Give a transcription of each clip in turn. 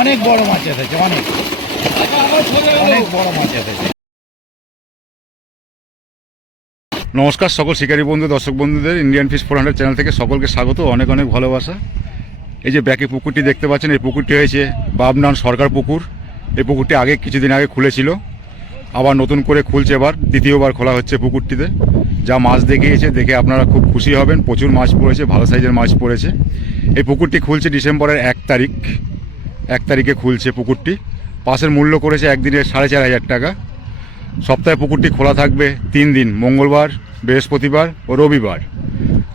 অনেক বড় মাছ এসেছে, অনেক বড় মাছ এসেছে। নমস্কার সকল শিকারী বন্ধু, দর্শক বন্ধুদের ইন্ডিয়ান ফিশ 400 চ্যানেল থেকে সকলকে স্বাগত, অনেক অনেক ভালোবাসা। এই যে ব্যাকে পুকুরটি দেখতে পাচ্ছেন, এই পুকুরটি হয়েছে বাবনান সরকার পুকুর। এই পুকুরটি আগে কিছুদিন আগে খুলেছিল, আবার নতুন করে খুলছে, এবার দ্বিতীয়বার খোলা হচ্ছে পুকুরটিতে। যা মাছ দেখিয়েছে দেখে আপনারা খুব খুশি হবেন, প্রচুর মাছ পড়েছে, ভালো সাইজের মাছ পড়েছে। এই পুকুরটি খুলছে ডিসেম্বরের 1 তারিখে খুলছে পুকুরটি। পাসের মূল্য করেছে একদিনে 4,500 টাকা। সপ্তাহে পুকুরটি খোলা থাকবে 3 দিন, মঙ্গলবার, বৃহস্পতিবার ও রবিবার।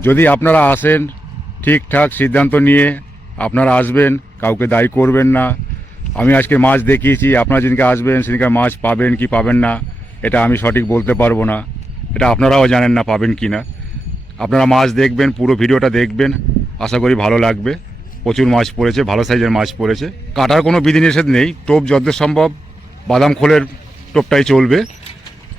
যদি আপনারা আসেন ঠিকঠাক সিদ্ধান্ত নিয়ে আপনারা আসবেন, কাউকে দায়ী করবেন না। আমি আজকে মাছ দেখিয়েছি, আপনারা যেদিনকে আসবেন সেদিনকে মাছ পাবেন কি পাবেন না এটা আমি সঠিক বলতে পারবো না, এটা আপনারাও জানেন না পাবেন কি না। আপনারা মাছ দেখবেন, পুরো ভিডিওটা দেখবেন, আশা করি ভালো লাগবে। প্রচুর মাছ পড়েছে, ভালো সাইজের মাছ পড়েছে। কাটার কোনো বিধিনিষেধ নেই, টোপ যত সম্ভব বাদাম খোলের টোপটাই চলবে।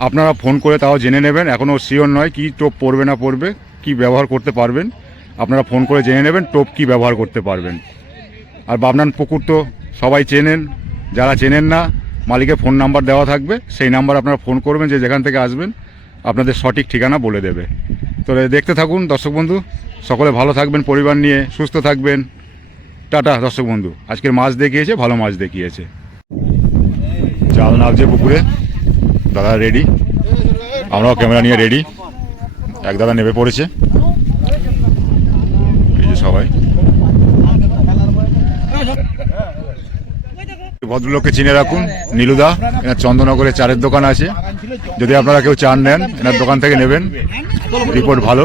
আপনারা ফোন করে তাও জেনে নেবেন, এখনও শিওর নয় কি টোপ পড়বে না পড়বে, কি ব্যবহার করতে পারবেন। আপনারা ফোন করে জেনে নেবেন টোপ কি ব্যবহার করতে পারবেন। আর বাবনান পুকুর তো সবাই চেনেন, যারা চেনেন না মালিকের ফোন নাম্বার দেওয়া থাকবে, সেই নাম্বার আপনারা ফোন করবেন, যে যেখান থেকে আসবেন আপনাদের সঠিক ঠিকানা বলে দেবে। তো দেখতে থাকুন দর্শক বন্ধু, সকলে ভালো থাকবেন, পরিবার নিয়ে সুস্থ থাকবেন। টাটা দর্শক বন্ধু। আজকের মাছ দেখিয়েছে, ভালো মাছ দেখিয়েছে। জাল নামছে পুকুরে, দাদা রেডি, আমরাও ক্যামেরা নিয়ে রেডি। এক দাদা নেমে পড়েছে, এই যে সবাই। ভদ্রলোককে চিনে রাখুন, নীলুদা, এনার চন্দননগরে চারের দোকান আছে। যদি আপনারা কেউ চান নেন, এনার দোকান থেকে নেবেন, রিপোর্ট ভালো।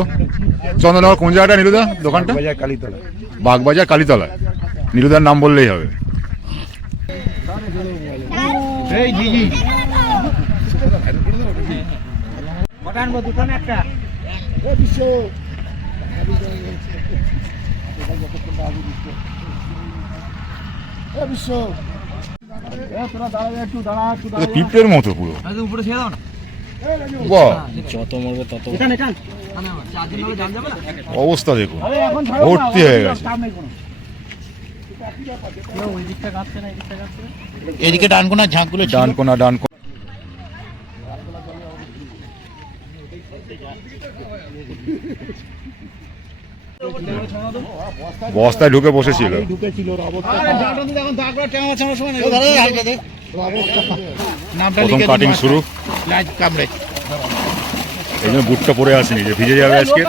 চন্দননগর কোন জায়গাটা নীলুদা দোকানটা? বাগবাজার কালীতলা। নীলুদার নাম বললেই হবে। পিঁপড়ের মতো পুরো, অবস্থা দেখুন, ভর্তি হয়ে গেছে। এদিকে ডানকোনা ঝাঁকগুলো, ডানকোনা বস্তায় ঢুকে বসেছিল। প্রথম কাটিং শুরু, এই জন্য বুটটা পরে আসেনি, যে ভিজে যাবে আজকে।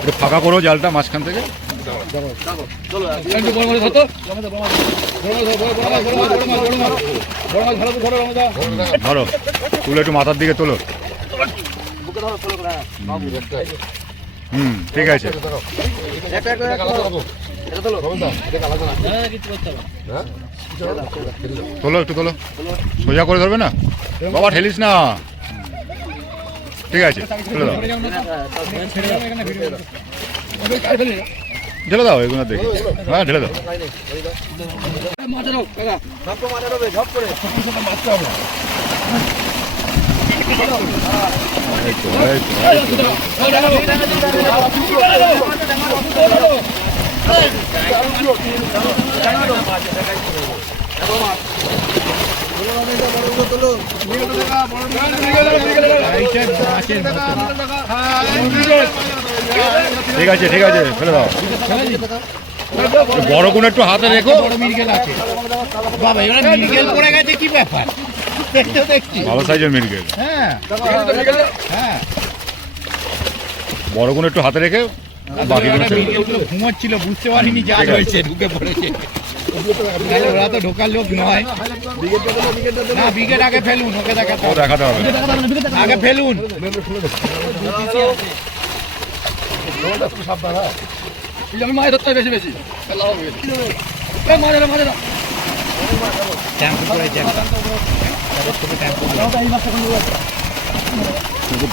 একটু ফাঁকা করো জালটা মাঝখান থেকে। ধরো, তুলে একটু মাথার দিকে তোলো। ঠিক আছে, তোলো একটু, তোলো, সোজা করে ধরবে না বাবা, ঠেলিস না। ঠিক আছে, ঢেলে দাও, ঢেলে দাও এগুলো দেখি। হ্যাঁ ঢেলে দাও। ঠিক আছে, ঠিক আছে, ফেলে দাও। বড় কোন একটু হাতে রেখো। বাবা এবার মিরগেল পড়ে গেছে, কি ব্যাপার? ভালো সাইজের মিরগেল। হ্যাঁ, বড় কোন একটু হাতে রেখে বাকিগুলো ঘুমাচ্ছিল, বুঝতে পারিনি যা হয়েছে, ঢুকে পড়েছে। ওরা তো ঢোকার লোক নয়। না, বিকেট আগে ফেলুন, ওকে দেখাতে হবে, আগে ফেলুন। মাছ ধরতে বেশি বেশি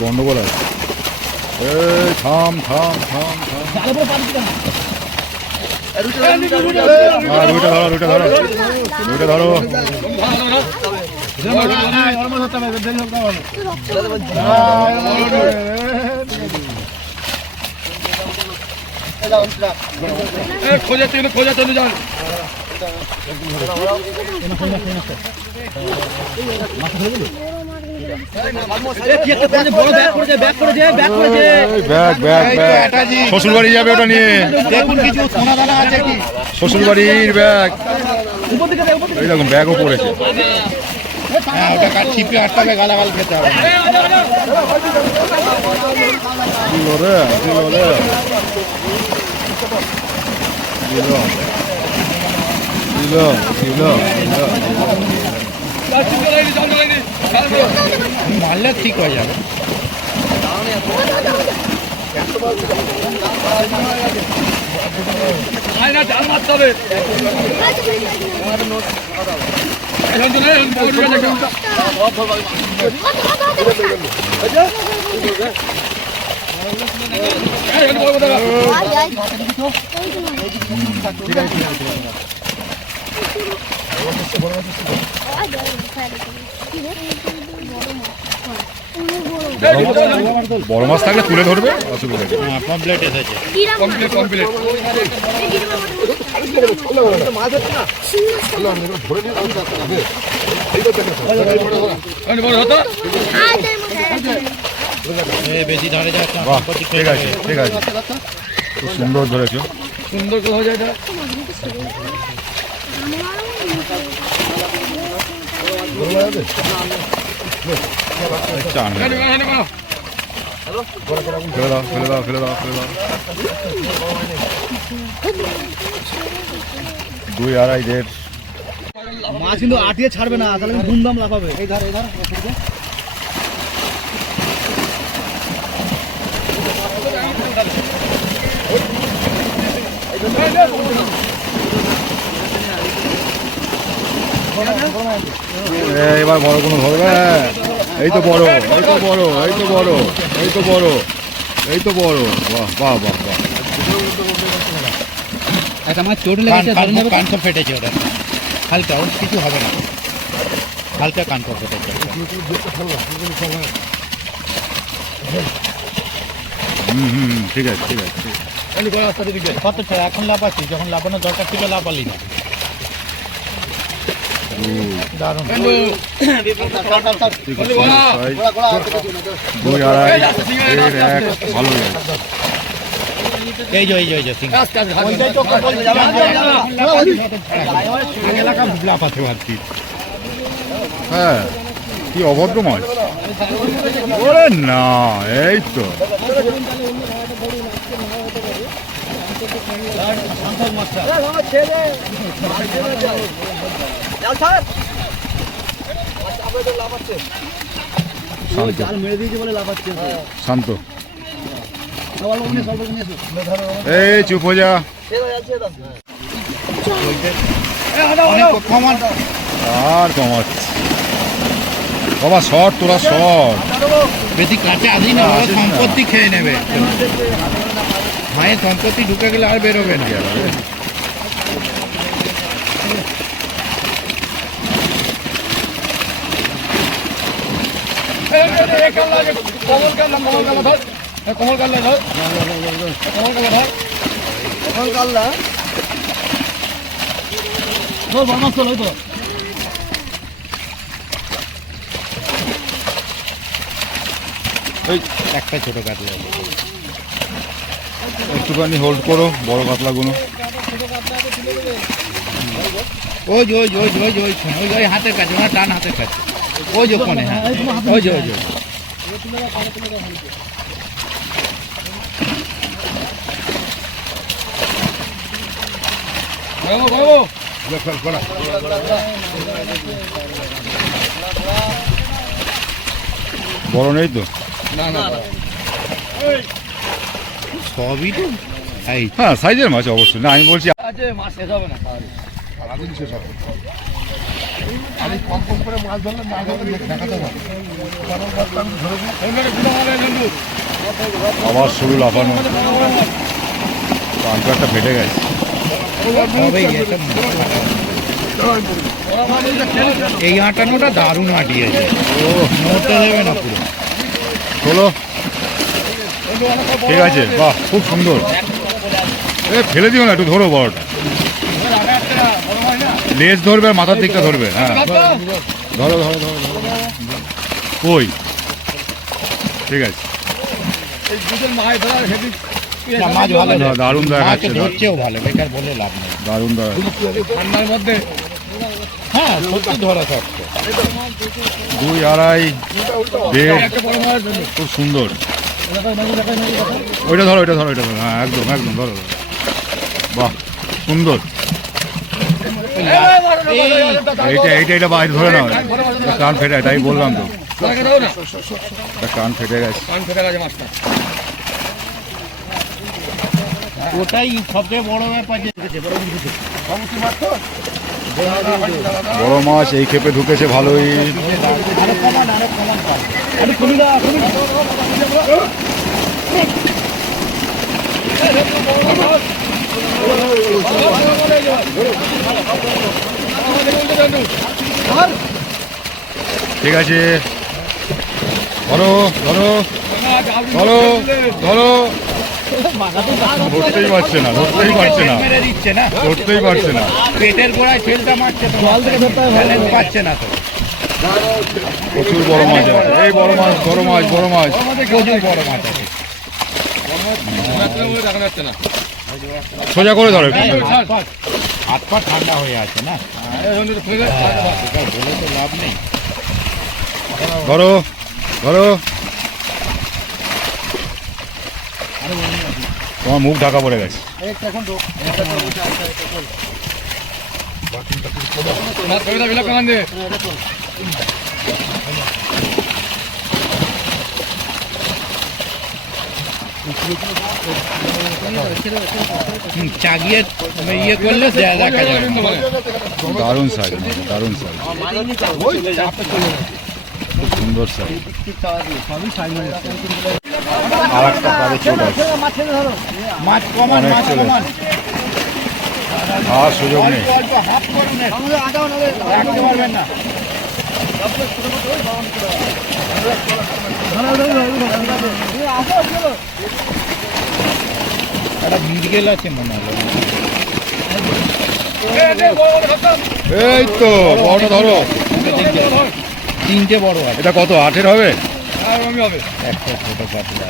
গন্ডগোল আছে। থাম থাম থাম থাম, রুইটা ধরো, রুইটা ধরো, রুইটা ধরো। খোঁজা চলে যান। শ্বশুর বাড়ি যাবে ওটা নিয়ে, দেখুন কিছু সোনা দানা আছে কি? শ্বশুর বাড়ির ব্যাগ, এইরকম ব্যাগও পড়েছে। হ্যাঁ, ওটা কাট ছিপে আটকাবে, গালাগাল খেতে হবে। মারলে ঠিক হয়ে যাবে। জাল মারতে হবে। বড় মাছ থাকলে তুলে ধরবে, অসুবিধা নেই। কমপ্লিট এসেছে। কমপ্লিট। বেশি ধরে যায়। বাহ, ঠিক আছে, ঠিক আছে, খুব সুন্দর ধরেছো। সুন্দর করে হয়ে যায়। চান ফেলে দাও, ফেলে দাও, ফেলে দাও, ফেলে দাও। 2, 2.5, 1.5। মাছ কিন্তু আটিয়ে ছাড়বে না, তাহলে ধুমধাম লাফাবে। এই ধর এই ধর। এবার বড় কোনো ধরবে। এই তো বড়, এই তো বড়, এই তো বড়, এই তো বড়, এই তো বড়। বাহ বাহ বাহ বাহ। একটা মাছ চোট লেগেছে, ধরে নেবে। কান তো ফেটেছে ওটা, হালকা, ওর কিছু হবে না, হালকা কান তো ফেটেছে। ঠিক আছে, ঠিক আছে। কত ছাড়া এখন লাফাচ্ছি, যখন লাফানোর দরকার ছিল লাফালি না। দারুণ। 2, 2.5, 1.5, ভালো লাগে। এই যে লাফাতে পারছি। হ্যাঁ, কি অভদ্র মাছ। ওরে না, এই তো শান্ত। এই চুপ হয়ে যা। আর কমাচ্ছি বাবা, শর্ট তোরা, শর্ট। বেশি কাছে আসি না, ওরা সম্পত্তি খেয়ে নেবে। মায়ের সম্পত্তি ঢুকে গেলে আর বেরোবে না। একটা ছোট কাতলা, একটুখানি হোল্ড করো, বড় কাতলাগুলো। ওই হাতের কাছে, ওনার ডান হাতের কাছে, ওই যে ওখানে। হ্যাঁ, ওই যে বড় নেই তো? সবই তো হ্যাঁ, সাইজের মাছ অবশ্যই। না, আমি বলছি মাছ শেষ হবে না। আবার শুরু লাফানো, কানটা একটা ফেটে গেছে। এই আটানোটা দারুণ আটিয়েছে, ও নড়তে দেবে না পুরো। চলো, ঠিক আছে, বাহ, খুব সুন্দর। ফেলে দিও না, একটু ধরো বড়টা। লেজ ধরবে আর মাথার দিকটা ধরবে। হ্যাঁ ধরো ধরো ধরো ধরো। কই ঠিক আছে, মাছ ভালো, দারুণ দেখাচ্ছে, ধরছেও ভালো, বেকার বলে লাভ নেই। দারুণ দেখাচ্ছে। ঠান্ডার মধ্যে হ্যাঁ সত্যি ধরা শক্ত। 2, 2.5, 1.5, খুব সুন্দর। ওইটা ধরো, ওইটা ধরো, ওইটা ধরো। হ্যাঁ একদম একদম ধরো ধরো। বাহ সুন্দর। এইটা বাইরে ধরে নাও, কান ফেটে, তাই বললাম তো, কান ফেটে গেছে। ওটাই সবচেয়ে বড় ব্যাপার যে বড় মাছ এই ক্ষেপে ঢুকেছে ভালোই। আরো কমান ঠিক আছে, ধরো ধরো ধরো ধরো। ধরতেই পারছে না, ধরতেই পারছে না, মেরে দিচ্ছে না, ধরতেই পারছে না। পেটের গোড়ায় ছেলটা মারছে তো, জল থেকে ধরতে পারছে না তো। প্রচুর বড় মাছ আছে, এই বড় মাছ, বড় মাছ, বড় মাছ, প্রচুর বড় মাছ আছে। সোজা করে ধরো একটু। হাত পা ঠান্ডা হয়ে আছে না, বলে তো লাভ নেই। ধরো ধরো, তোমার মুখ ঢাকা পড়ে গেছে। চাগিয়ে ইয়ে করলে দেখা যাবে। দারুণ সাইজ, দারুণ সাইজ, খুব সুন্দর সাইজ। আর একটা কাজে চোট আছে, মাছ কমান, অনেক মাছ চলে কমান। আর সুযোগ নেই। অল্প হাফ করুন, রাখতে পারবেন না। একটা মিরগেল আছে মনে হলো। এই তো বড়টা ধরো, তিনটে বড় আছে, এটা কত, 8-এর হবে? একটা ছোট পাতলা।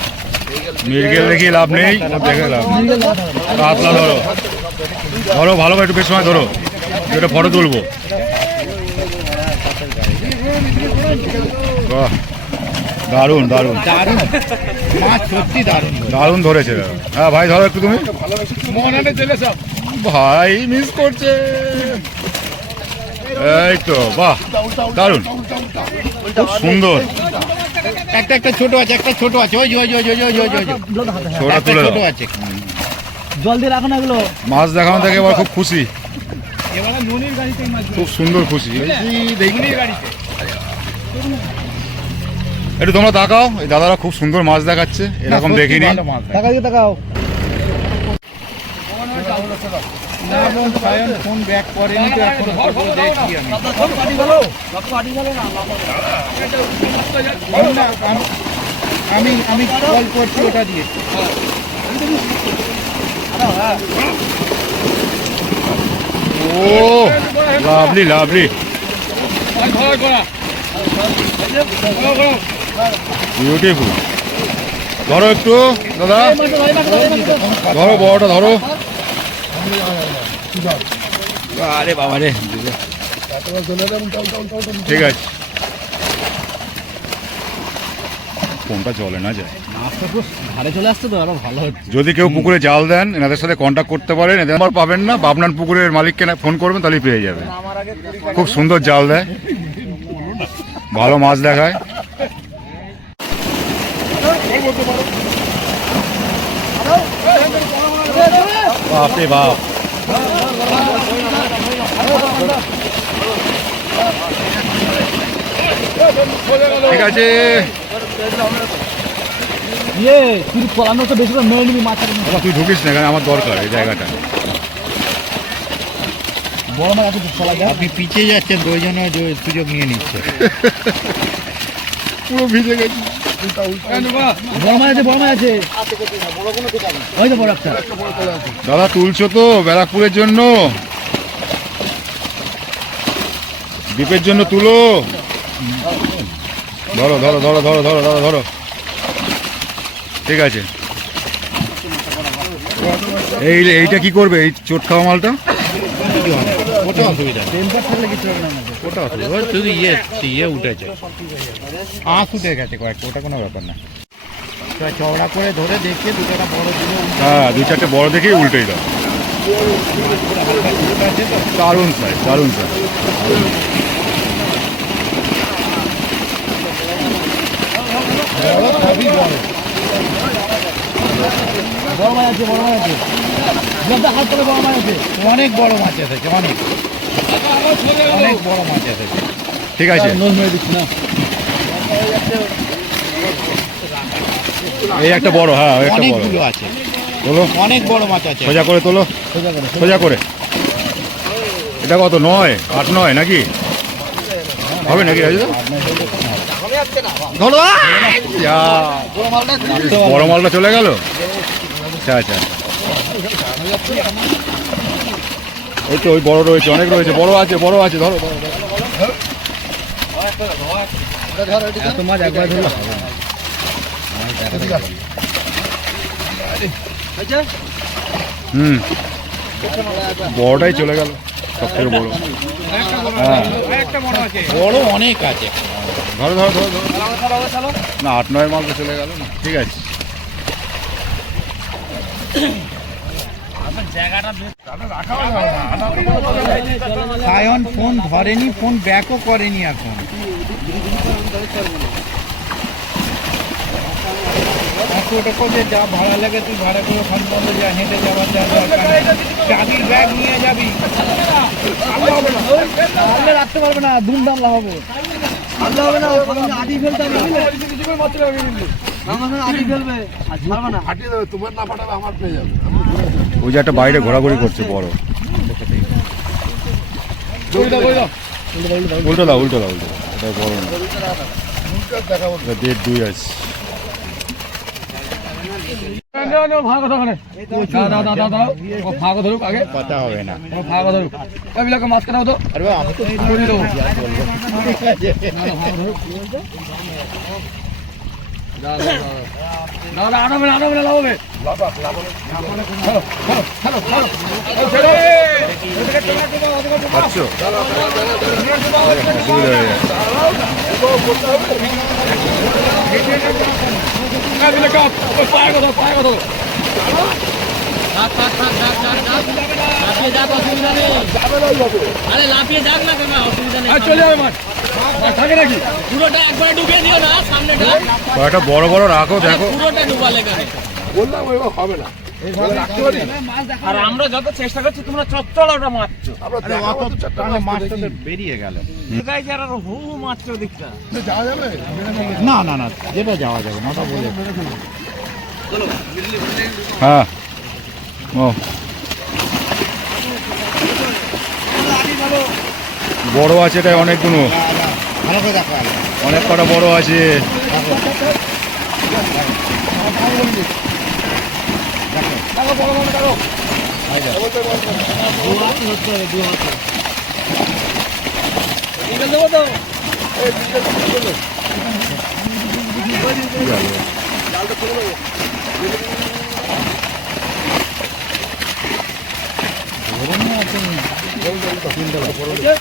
মিরগেল দেখিয়ে লাভ নেই, দেখে লাভ নেই। কাতলা ধরো, ধরো ভালো করে, একটু বেশ সময় ধরো, এটা ফটো তুলবো। বাহ দারুণ দারুণ দারুণ মাছ, সত্যি দারুণ। দারুণ ধরেছে। হ্যাঁ ভাই ধরো একটু তুমি, ভাই মিস করছে। এই তো বাহ দারুণ, খুব সুন্দর। একটা ছোট আছে, একটা ছোট আছে, ওই ওই ওই ওই ওই ওই ওই ছোটা একটা তুলে ছোট দাও। আছে। জল দিয়ে রাখো না এগুলো। মাছ দেখানো থেকে এবার খুব খুশি, খুব সুন্দর খুশি। একটু তোমরা তাকাও, এই দাদারা খুব সুন্দর মাছ দেখাচ্ছে, এরকম দেখিনি। টাকা দিয়ে তাকাও। ফোন ব্যাক করেনি তো, এখন দেখি আমি। আমি কল করছি ওটা দিয়ে। ও লাভলি লাভলি, বিউটিফুল। ধরো একটু দাদা, ধরো বড়টা ধরো। আরে বাবা রে, ঠিক আছে। ফোনটা চলে না যায়, ধারে চলে আসছে তো আরো ভালো হচ্ছে। যদি কেউ পুকুরে জাল দেন এনাদের সাথে কন্ট্যাক্ট করতে পারেন, এদের নাম্বার পাবেন না, বাবনান পুকুরের মালিককে ফোন করবেন তাহলেই পেয়ে যাবেন। খুব সুন্দর জাল দেয়, ভালো মাছ দেখায়। বাপরে বাপ, ঠিক আছে। ইয়ে তুই পলানো তো বেশি করে মেরে নিবি মাছের। বাবা তুই ঢুকিস না, এখানে আমার দরকার এই জায়গাটা। বড় মাছ আছে পলা যায়। আপনি পিছিয়ে যাচ্ছেন তো, ওই জন্য সুযোগ নিয়ে নিচ্ছে। পুরো ভিজে গেছি। বড় মাছ আছে, বড় মাছ আছে। ওই তো বড় একটা। দাদা তুলছো তো ব্যারাকপুরের জন্য, দ্বীপের জন্য তুলো। ধরো ধরো ধরো ধরো ধরো ধরো ধরো, ঠিক আছে। এইটা কি করবে, এই চোট খাওয়া মালটা? ওটা অসুবিধা নেই। টেম্পার থাকলে কিছু হবে না আমাদের। ওটা অসুবিধা, ওর শুধু ইয়ে উঠেছে, আঁশ উঠে গেছে কয়েকটা, ওটা কোনো ব্যাপার না। চওড়া করে ধরে দেখিয়ে দুটোটা বড় দিলে হ্যাঁ, দু চারটে বড় দেখেই উল্টেই দাও। দারুণ সাইজ, দারুণ সাইজ। খুবই বড়। বড় মাছ আছে, বড় মাছ আছে। হাত করে বড় মাছ আছে। অনেক বড় মাছ এসেছে, অনেক অনেক বড় মাছ এসেছে। ঠিক আছে, নোজ মেরে দিচ্ছি না। এই একটা বড়, হ্যাঁ ওই একটা বড়। অনেকগুলো আছে, তোলো, অনেক বড় মাছ আছে। সোজা করে তোলো, সোজা করে। সোজা করে। এটা কত, 9, 8, 9 নাকি হবে নাকি রাজু? ধরো, যা, বড় মালটা চলে গেল। আচ্ছা আচ্ছা, ওই তো ওই বড় রয়েছে, অনেক রয়েছে, বড় আছে, বড় আছে। ধরো ধরো ধরো। এত মাছ একবার ধরলে হবে না। হুম, বড়টাই চলে গেল, সব থেকে বড়। হ্যাঁ, বড় অনেক আছে। ধরো ধরো ধরো ধরো। না, 8, 9 মাল তো চলে গেল না। ঠিক আছে, সায়ন ফোন ধরেনি, ফোন ব্যাকও করেনি এখন। ওটা করে যা ভাড়া লাগে তুই ভাড়া করে ওখান পর্যন্ত যা, হেঁটে যাওয়ার যা দরকার নেই। চাবির ব্যাগ নিয়ে যাবি। আনলে রাখতে পারবে না, ধুমধাম লাগাবো। আনলে হবে না, আদি ফেলতে হবে। আমার আদি ফেলবে, আজ পারবে না। ওই যে একটা বাইরে ঘোরাঘুরি করছে বড়। উল্টো দাও, উল্টো দাও, উল্টো দাও। এটা বড় না, এটা 1.5-2 আছে। কথা হবে না। মাছ কাটা হতো। আরে বাবা, আমি তো বলে দেবো। পাচ্ছো? অসুবিধা হয়ে যাচ্ছে। আরে লাফিয়ে যাক না কাকা, অসুবিধা নেই। চলে যাবে মাছ থাকে নাকি? পুরোটা একবারে ডুবিয়ে দিও না, সামনেটা কয়েকটা বড় বড় রাখো, দেখো। পুরোটা ডুবালে কেন? আর আমরা যত চেষ্টা করছি তোমরা চচ্চল ওটা মারছো। মাছটা তো বেরিয়ে গেল। গাই যারা হু হু মারছো দিকটা। না না না, যেটা যাওয়া যাবে না, ওটা বলে। হ্যাঁ, ও বড় আছে, এটাই অনেকগুলো, ভালো করে দেখো। অনেক কটা বড় আছে।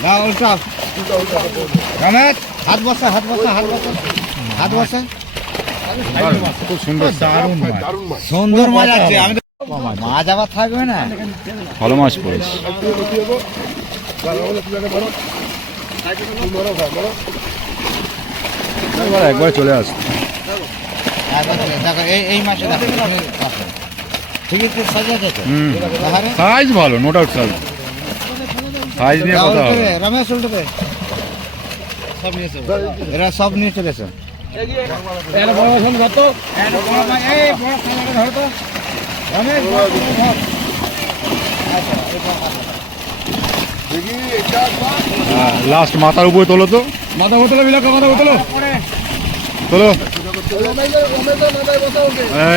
না উল্টা, রমেশ হাত বসা, হাত বসা, হাত বসা, হাত বসা। খুব সুন্দর, দারুণ মাছ, সুন্দর মাছ আছে। আমি তো মাছ আবার থাকবে না। ভালো মাছ পড়েছে। এবার একবার চলে আসছে। দেখো এই মাসে দেখো, ঠিক আছে, সাজা আছে। হুম, তাহলে সাইজ ভালো, নো ডাউট সাইজ। সাইজ নিয়ে কথা হবে। রমেশ উল্টে দে, সব নিয়ে চলে, এরা সব নিয়ে চলেছে। বড় মাছ ধরতো। লাস্ট মাথার উপরে তোলো তো, মাথা বোতলে মিলাকে মাথা বোতলো। তোলো।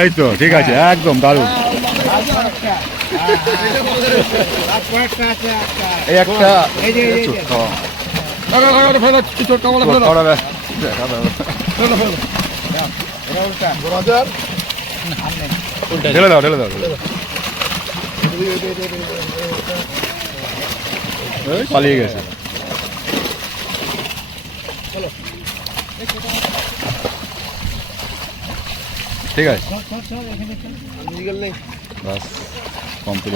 এই তো ঠিক আছে, একদম দারুণ। এই একটা ঢেলে দাও, ঢেলে দাও, পালিয়ে গেছে। ঠিক আছে, বাস কমপ্লিট।